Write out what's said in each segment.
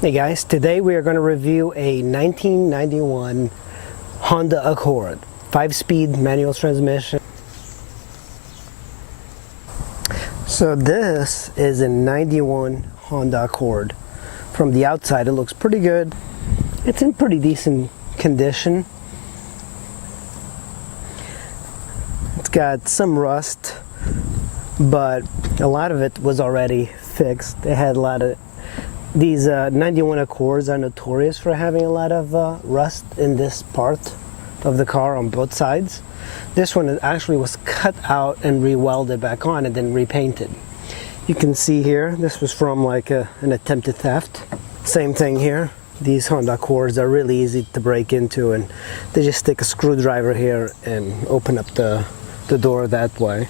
Hey guys, today we are going to review a 1991 Honda Accord 5-speed manual transmission. So this is a 91 Honda Accord. From the outside it looks pretty good. It's in pretty decent condition. It's got some rust, but a lot of it was already fixed. It had a lot of these 91 Accords are notorious for having a lot of rust in this part of the car on both sides. This one actually was cut out and re-welded back on and then repainted. You can see here, this was from like an attempted theft. Same thing here. These Honda Accords are really easy to break into, and they just stick a screwdriver here and open up the door that way.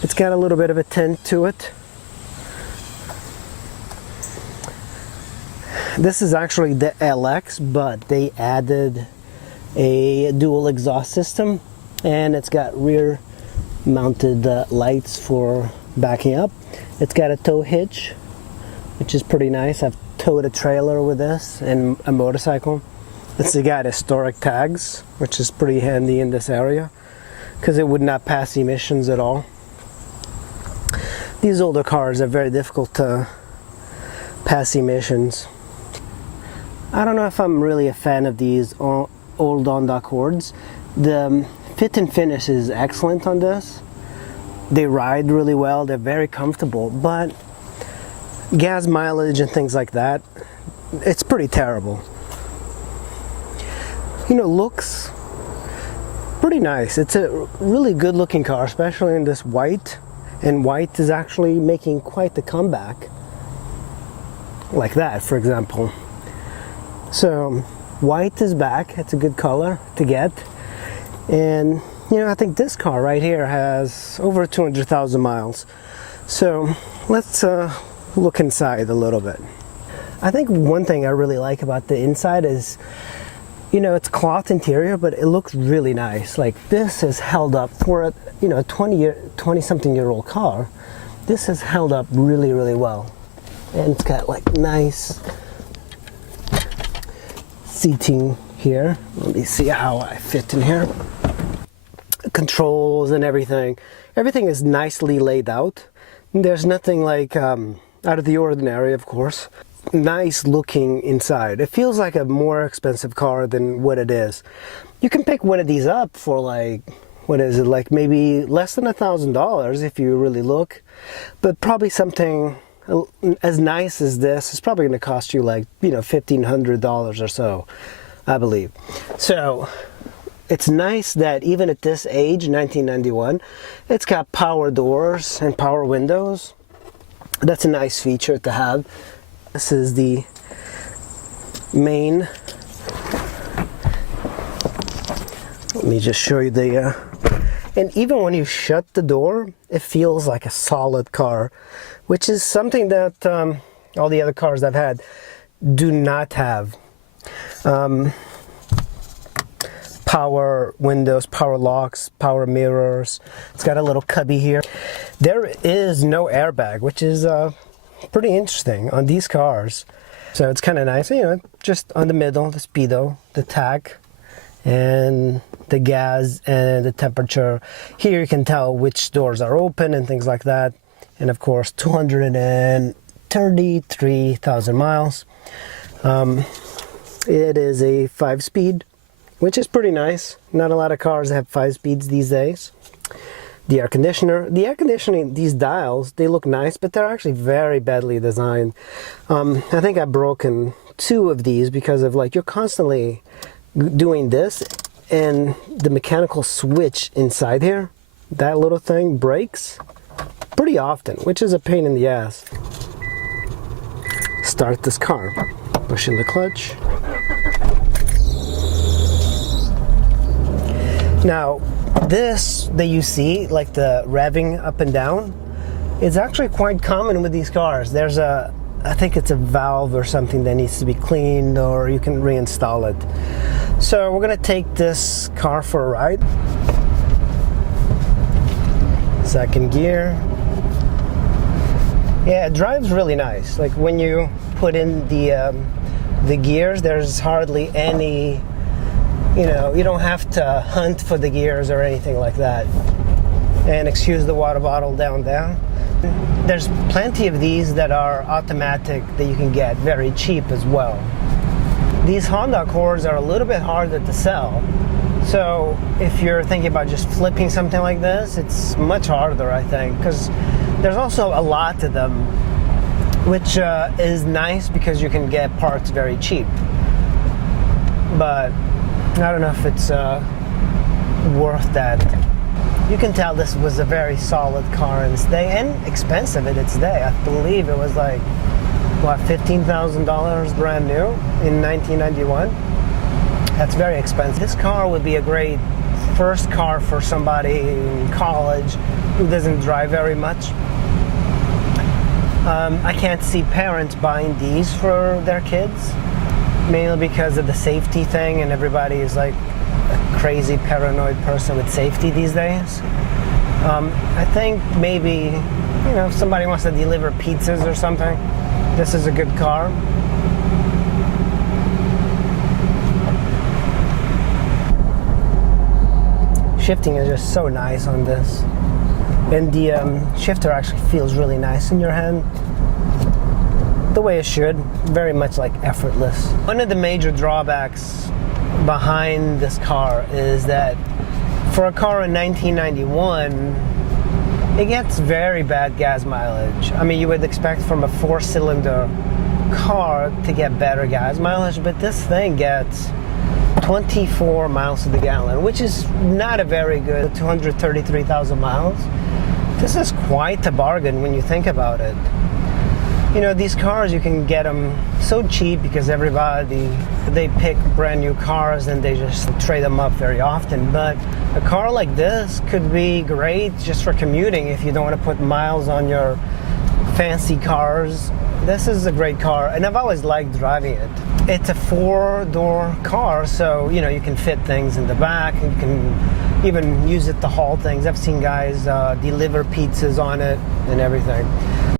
It's got a little bit of a tint to it. This is actually the LX, but they added a dual exhaust system, and it's got rear mounted lights for backing up. It's got a tow hitch, which is pretty nice. I've towed a trailer with this and a motorcycle. It's got historic tags, which is pretty handy in this area because it would not pass emissions at all. These older cars are very difficult to pass emissions. I don't know if I'm really a fan of these old Honda Accords. The fit and finish is excellent on this. They ride really well, they're very comfortable, but gas mileage and things like that, it's pretty terrible. You know, looks pretty nice. It's a really good looking car, especially in this white, and white is actually making quite the comeback. Like that, for example. So white is back. It's a good color to get. And you know, I think this car right here has over 200,000 miles. So let's look inside a little bit. I think one thing I really like about the inside is, you know, it's cloth interior, but it looks really nice. Like this has held up for a, you know, 20-something year old car. This has held up really, really well. And it's got like nice seating here. Let me see how I fit in here. Controls and everything. Everything is nicely laid out. There's nothing like out of the ordinary, of course. Nice looking inside. It feels like a more expensive car than what it is. You can pick one of these up for like, what is it, like maybe less than $1,000 if you really look. But probably something as nice as this is probably going to cost you like, you know, $1,500 or so, I believe. So it's nice that even at this age, 1991, it's got power doors and power windows. That's a nice feature to have. This is the main. Let me just show you the and even when you shut the door, it feels like a solid car, which is something that all the other cars I've had do not have. Power windows, power locks, power mirrors. It's got a little cubby here. There is no airbag, which is pretty interesting on these cars. So it's kind of nice, you know, just on the middle, the speedo, the tach, and the gas and the temperature. Here you can tell which doors are open and things like that. And of course, 233,000 miles. It is a 5-speed, which is pretty nice. Not a lot of cars have 5 speeds these days. The air conditioning, these dials, they look nice, but they're actually very badly designed. I think I've broken 2 of these because of like, you're constantly doing this and the mechanical switch inside here, that little thing breaks pretty often, which is a pain in the ass. Start this car, push in the clutch. Now this that you see, like the revving up and down, it's actually quite common with these cars. There's a, I think it's a valve or something that needs to be cleaned, or you can reinstall it. So we're gonna take this car for a ride. Second gear. Yeah, it drives really nice. Like when you put in the gears, there's hardly any, you know, you don't have to hunt for the gears or anything like that. And excuse the water bottle down there. There's plenty of these that are automatic that you can get very cheap as well. These Honda Accords are a little bit harder to sell. So if you're thinking about just flipping something like this, it's much harder, I think, because there's also a lot of them, which is nice because you can get parts very cheap. But I don't know if it's worth that. You can tell this was a very solid car in its day, and expensive in its day. I believe it was like, what, $15,000 brand new in 1991? That's very expensive. This car would be a great first car for somebody in college who doesn't drive very much. I can't see parents buying these for their kids, mainly because of the safety thing, and everybody is like a crazy paranoid person with safety these days. I think maybe, you know, if somebody wants to deliver pizzas or something, this is a good car. Shifting is just so nice on this, and the shifter actually feels really nice in your hand, the way it should, very much like effortless. One of the major drawbacks behind this car is that for a car in 1991, it gets very bad gas mileage. I mean, you would expect from a 4-cylinder car to get better gas mileage, but this thing gets 24 miles to the gallon, which is not a very good 233,000 miles. This is quite a bargain when you think about it. You know, these cars, you can get them so cheap because they pick brand new cars and they just trade them up very often. But a car like this could be great just for commuting if you don't want to put miles on your fancy cars. This is a great car, and I've always liked driving it. It's a 4-door car, so you know you can fit things in the back, and you can even use it to haul things. I've seen guys deliver pizzas on it and everything.